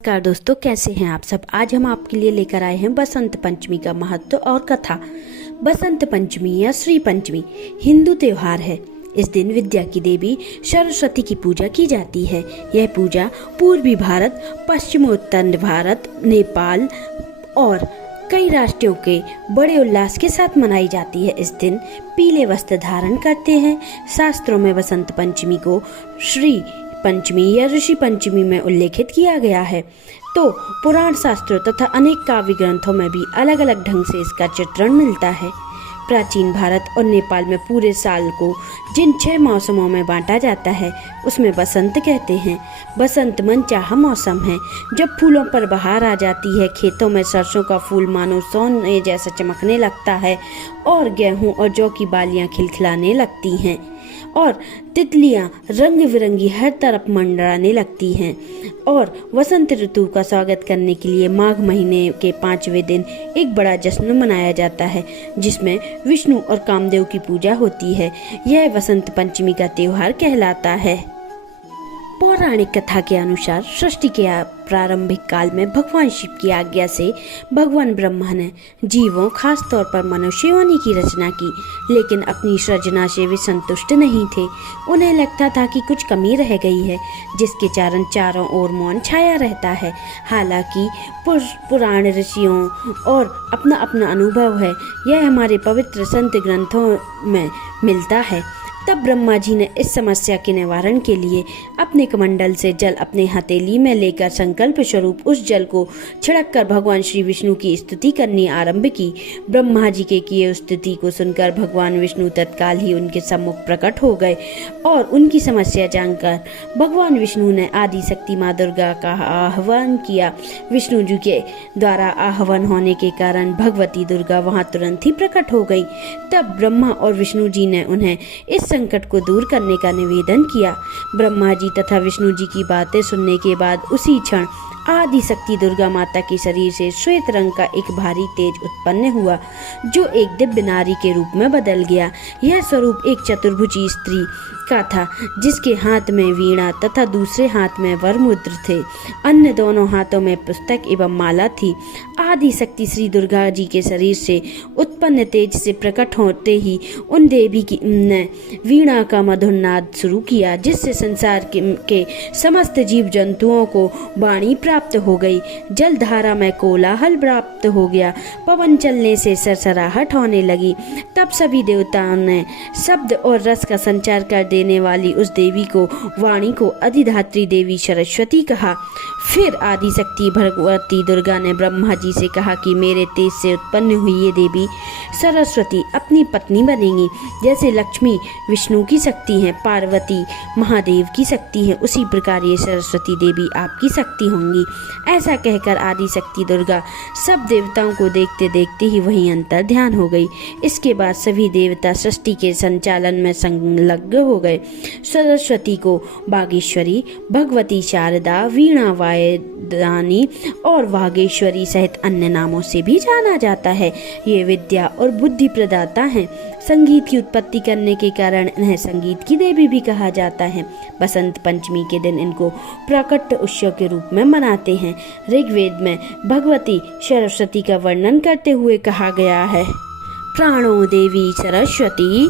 नमस्कार दोस्तों, कैसे हैं आप सब। आज हम आपके लिए लेकर आए हैं बसंत पंचमी का महत्व और कथा। बसंत पंचमी या श्री पंचमी हिंदू त्योहार है। इस दिन विद्या की देवी सरस्वती की पूजा की जाती है। यह पूजा पूर्वी भारत, पश्चिमोत्तर भारत, नेपाल और कई राष्ट्रों के बड़े उल्लास के साथ मनाई जाती है। इस दिन पीले वस्त्र धारण करते हैं। शास्त्रों में बसंत पंचमी को श्री पंचमी या ऋषि पंचमी में उल्लेखित किया गया है। तो पुराण शास्त्रों तथा अनेक काव्य ग्रंथों में भी अलग अलग ढंग से इसका चित्रण मिलता है। प्राचीन भारत और नेपाल में पूरे साल को जिन 6 मौसमों में बांटा जाता है उसमें बसंत कहते हैं। बसंत मनचाहा मौसम है जब फूलों पर बहार आ जाती है। खेतों में सरसों का फूल मानो सोने जैसा चमकने लगता है और गेहूं और जौ की बालियां खिलखिलाने लगती हैं और तितलियां रंग बिरंगी हर तरफ मंडराने लगती हैं। और वसंत ऋतु का स्वागत करने के लिए माघ महीने के 5वें दिन एक बड़ा जश्न मनाया जाता है जिसमें विष्णु और कामदेव की पूजा होती है। यह वसंत पंचमी का त्योहार कहलाता है। पौराणिक कथा के अनुसार सृष्टि के प्रारंभिक काल में भगवान शिव की आज्ञा से भगवान ब्रह्मा ने जीवों, खास तौर पर मनुष्य योनि की रचना की, लेकिन अपनी सृजना से वे संतुष्ट नहीं थे। उन्हें लगता था कि कुछ कमी रह गई है, जिसके कारण चारों ओर मौन छाया रहता है। हालांकि पुराण ऋषियों और अपना अपना अनुभव है, यह हमारे पवित्र संत ग्रंथों में मिलता है। तब ब्रह्मा जी ने इस समस्या के निवारण के लिए अपने कमंडल से जल अपने हथेली में लेकर संकल्प स्वरूप उस जल को छिड़क कर भगवान श्री विष्णु की स्तुति करनी आरंभ की। ब्रह्मा जी के किए स्तुति को सुनकर भगवान विष्णु तत्काल ही उनके सम्मुख प्रकट हो गए और उनकी समस्या जानकर भगवान विष्णु ने आदि शक्ति माँ दुर्गा का आह्वान किया। विष्णु जी के द्वारा आह्वान होने के कारण भगवती दुर्गा वहां तुरंत ही प्रकट हो गई। तब ब्रह्मा और विष्णु जी ने उन्हें इस संकट को दूर करने का निवेदन किया। ब्रह्मा जी तथा विष्णु जी की बातें सुनने के बाद उसी क्षण आदि शक्ति दुर्गा माता के शरीर से श्वेत रंग का एक भारी तेज उत्पन्न हुआ जो एक दिव्य नारी के रूप में बदल गया। यह स्वरूप एक चतुर्भुजी स्त्री का था जिसके हाथ में वीणा तथा दूसरे हाथ में वरमुद्र थे। अन्य दोनों हाथों में पुस्तक एवं माला थी। आदि शक्ति श्री दुर्गा जी के शरीर से उत्पन्न तेज से प्रकट होते ही उन देवी की ने वीणा का मधुर नाद शुरू किया, जिससे संसार के समस्त जीव जंतुओं को वाणी प्राप्त हो गई। जलधारा में कोलाहल प्राप्त हो गया। पवन चलने से सरसराहट होने लगी। तब सभी देवताओं ने शब्द और रस का संचार कर देने वाली उस देवी को वाणी को अधिधात्री देवी सरस्वती कहा। फिर आदि शक्ति भगवती दुर्गा ने ब्रह्मा जी से कहा कि मेरे तेज से उत्पन्न हुई ये देवी सरस्वती अपनी पत्नी बनेंगी। जैसे लक्ष्मी विष्णु की शक्ति है, पार्वती महादेव की शक्ति है, उसी प्रकार ये सरस्वती देवी आपकी शक्ति होंगी। ऐसा कहकर आदि शक्ति दुर्गा सब देवताओं को देखते देखते ही वहीं अंतर ध्यान हो गई। इसके बाद सभी देवता सृष्टि के संचालन में संलग्न हो गए। सरस्वती को बागेश्वरी, भगवती शारदा, वीणा वायदानी और वागेश्वरी सहित अन्य नामों से भी जाना जाता है। ये विद्या और बुद्धि प्रदाता हैं। संगीत की उत्पत्ति करने के कारण इन्हें संगीत की देवी भी कहा जाता है। बसंत पंचमी के दिन इनको प्रकट उत्सव के रूप में मनाते हैं। ऋग्वेद में भगवती सरस्वती का वर्णन करते हुए कहा गया है, प्राणो देवी सरस्वती,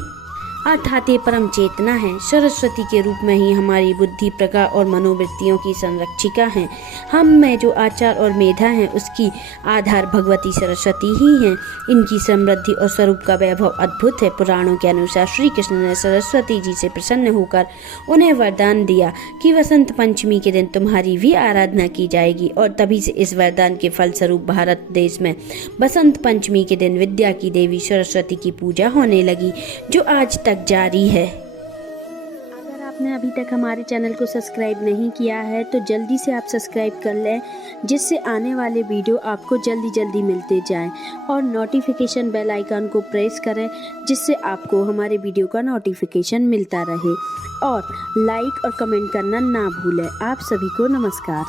अर्थात ये परम चेतना है। सरस्वती के रूप में ही हमारी बुद्धि, प्रज्ञा और मनोवृत्तियों की संरक्षिका हैं। हम में जो आचार और मेधा है उसकी आधार भगवती सरस्वती ही हैं। इनकी समृद्धि और स्वरूप का वैभव अद्भुत है। पुराणों के अनुसार श्री कृष्ण ने सरस्वती जी से प्रसन्न होकर उन्हें वरदान दिया कि वसंत पंचमी के दिन तुम्हारी भी आराधना की जाएगी और तभी से इस वरदान के फलस्वरूप भारत देश में बसंत पंचमी के दिन विद्या की देवी सरस्वती की पूजा होने लगी, जो आज तक जारी है। अगर आपने अभी तक हमारे चैनल को सब्सक्राइब नहीं किया है तो जल्दी से आप सब्सक्राइब कर लें, जिससे आने वाले वीडियो आपको जल्दी जल्दी मिलते जाएं और नोटिफिकेशन बेल आइकन को प्रेस करें, जिससे आपको हमारे वीडियो का नोटिफिकेशन मिलता रहे। और लाइक और कमेंट करना ना भूलें। आप सभी को नमस्कार।